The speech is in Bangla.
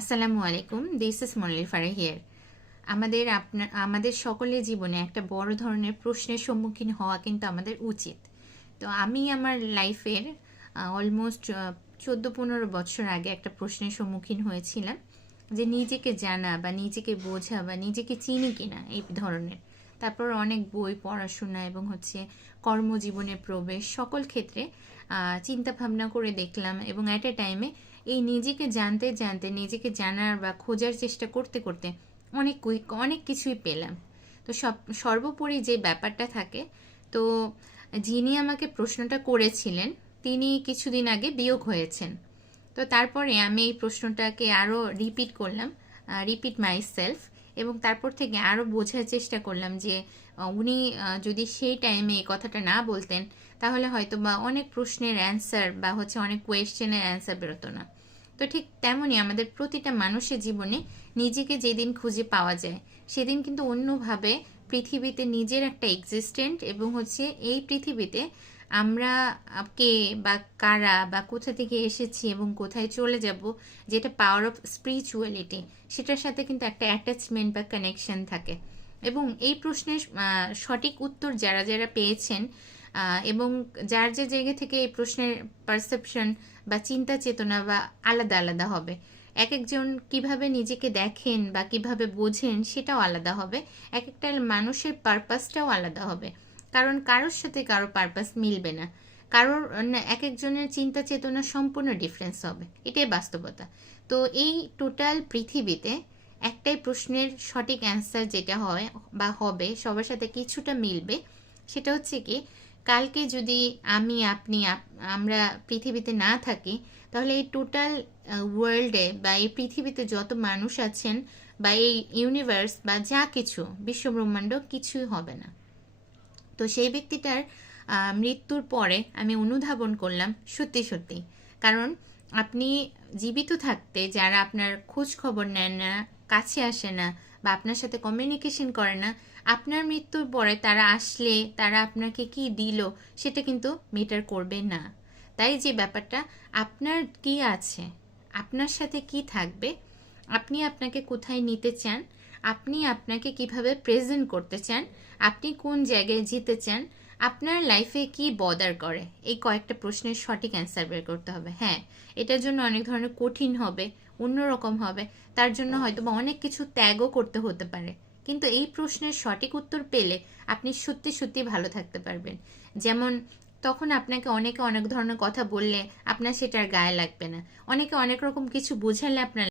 আসসালামু আলাইকুম, দিস ইজ মল্লির ফারা হিয়ার। আমাদের সকলের জীবনে একটা বড় ধরনের প্রশ্নের সম্মুখীন হওয়া কিন্তু আমাদের উচিত। তো আমি আমার লাইফের অলমোস্ট 14-15 বছর আগে একটা প্রশ্নের সম্মুখীন হয়েছিলাম যে নিজেকে জানা বা নিজেকে বোঝা বা নিজেকে চিনি কিনা এই ধরনের। তারপর অনেক বই পড়াশোনা এবং কর্মজীবনে প্রবেশ সকল ক্ষেত্রে চিন্তা ভাবনা করে দেখলাম এবং অ্যাট এ টাইমে এই নিজেকে জানতে জানতে নিজেকে জানার বা খোঁজার চেষ্টা করতে করতে অনেক কিছুই পেলাম। তো সর্বোপরি যে ব্যাপারটা থাকে, তো যিনি আমাকে প্রশ্নটা করেছিলেন তিনি কিছুদিন আগে বিয়োগ হয়েছেন। তো তারপরে আমি এই প্রশ্নটাকে আরও রিপিট করলাম, রিপিট মাই সেলফ, এবং তারপর থেকে আরও বোঝার চেষ্টা করলাম যে উনি যদি সেই টাইমে এই কথাটা না বলতেন তাহলে হয়তো বা অনেক প্রশ্নের অ্যান্সার বা অনেক কোয়েশ্চেনের অ্যান্সার বেরোতো না। তো ঠিক তেমনই আমাদের প্রতিটা মানুষের জীবনে নিজেকে যেদিন খুঁজে পাওয়া যায় সেদিন কিন্তু অন্যভাবে পৃথিবীতে নিজের একটা এক্সিস্টেন্ট এবং এই পৃথিবীতে আমরা কে বা কারা বা কোথা থেকে এসেছি এবং কোথায় চলে যাব, যেটা পাওয়ার অফ স্পিরিচুয়ালিটি, সেটার সাথে কিন্তু একটা অ্যাটাচমেন্ট বা কানেকশন থাকে। এবং এই প্রশ্নের সঠিক উত্তর যারা যারা পেয়েছেন এবং যার যে জায়গা থেকে এই প্রশ্নের পারসেপশন বা চিন্তা চেতনা বা আলাদা আলাদা হবে, এক একজন কিভাবে নিজেকে দেখেন বা কিভাবে বোঝেন সেটাও আলাদা হবে, এক একটা মানুষের পারপাসটাও আলাদা হবে। কারণ কারোর সাথে কারো পারপাস মিলবে না, কারোর এক একজনের চিন্তা চেতনা সম্পূর্ণ ডিফারেন্স হবে, এটাই বাস্তবতা। তো এই টোটাল পৃথিবীতে একটাই প্রশ্নের সঠিক অ্যান্সার যেটা হয় বা হবে সবার সাথে কিছুটা মিলবে, সেটা হচ্ছে কি, কালকে যদি আমি আপনি আমরা পৃথিবীতে না থাকি তাহলে এই টোটাল ওয়ার্ল্ডে বা এই পৃথিবীতে যত মানুষ আছেন বা এই ইউনিভার্স বা যা কিছু বিশ্বব্রহ্মাণ্ড কিছুই হবে না। তো সেই ব্যক্তিটার মৃত্যুর পরে আমি অনুধাবন করলাম সত্যি সত্যি, কারণ আপনি জীবিত থাকতে যারা আপনার খোঁজ খবর নেন না, কাছে আসে না বা আপনার সাথে কমিউনিকেশন করে না, আপনার মৃত্যুর পরে তারা আসলে তারা আপনাকে কি দিল সেটা কিন্তু ম্যাটার করবে না। তাই যে ব্যাপারটা, আপনার কি আছে, আপনার সাথে কি থাকবে, আপনি আপনাকে কোথায় নিতে চান, আপনি আপনাকে কিভাবে প্রেজেন্ট করতে চান, আপনি কোন জায়গায় যেতে চান, আপনার লাইফে কি বদার করে, এই কয়েকটা প্রশ্নের সঠিক অ্যান্সার বের করতে হবে। হ্যাঁ, এটার জন্য অনেক ধরনের কঠিন হবে, অন্যরকম হবে, তার জন্য হয়তো বা অনেক কিছু ত্যাগও করতে হতে পারে, কিন্তু এই প্রশ্নের সঠিক উত্তর পেলে আপনি সত্যি সত্যি ভালো থাকতে পারবেন। যেমন তখন আপনাকে অনেকে অনেক ধরনের কথা বললে আপনার সেটার গায়ে লাগবে না, অনেকে অনেক রকম কিছু বোঝালে আপনার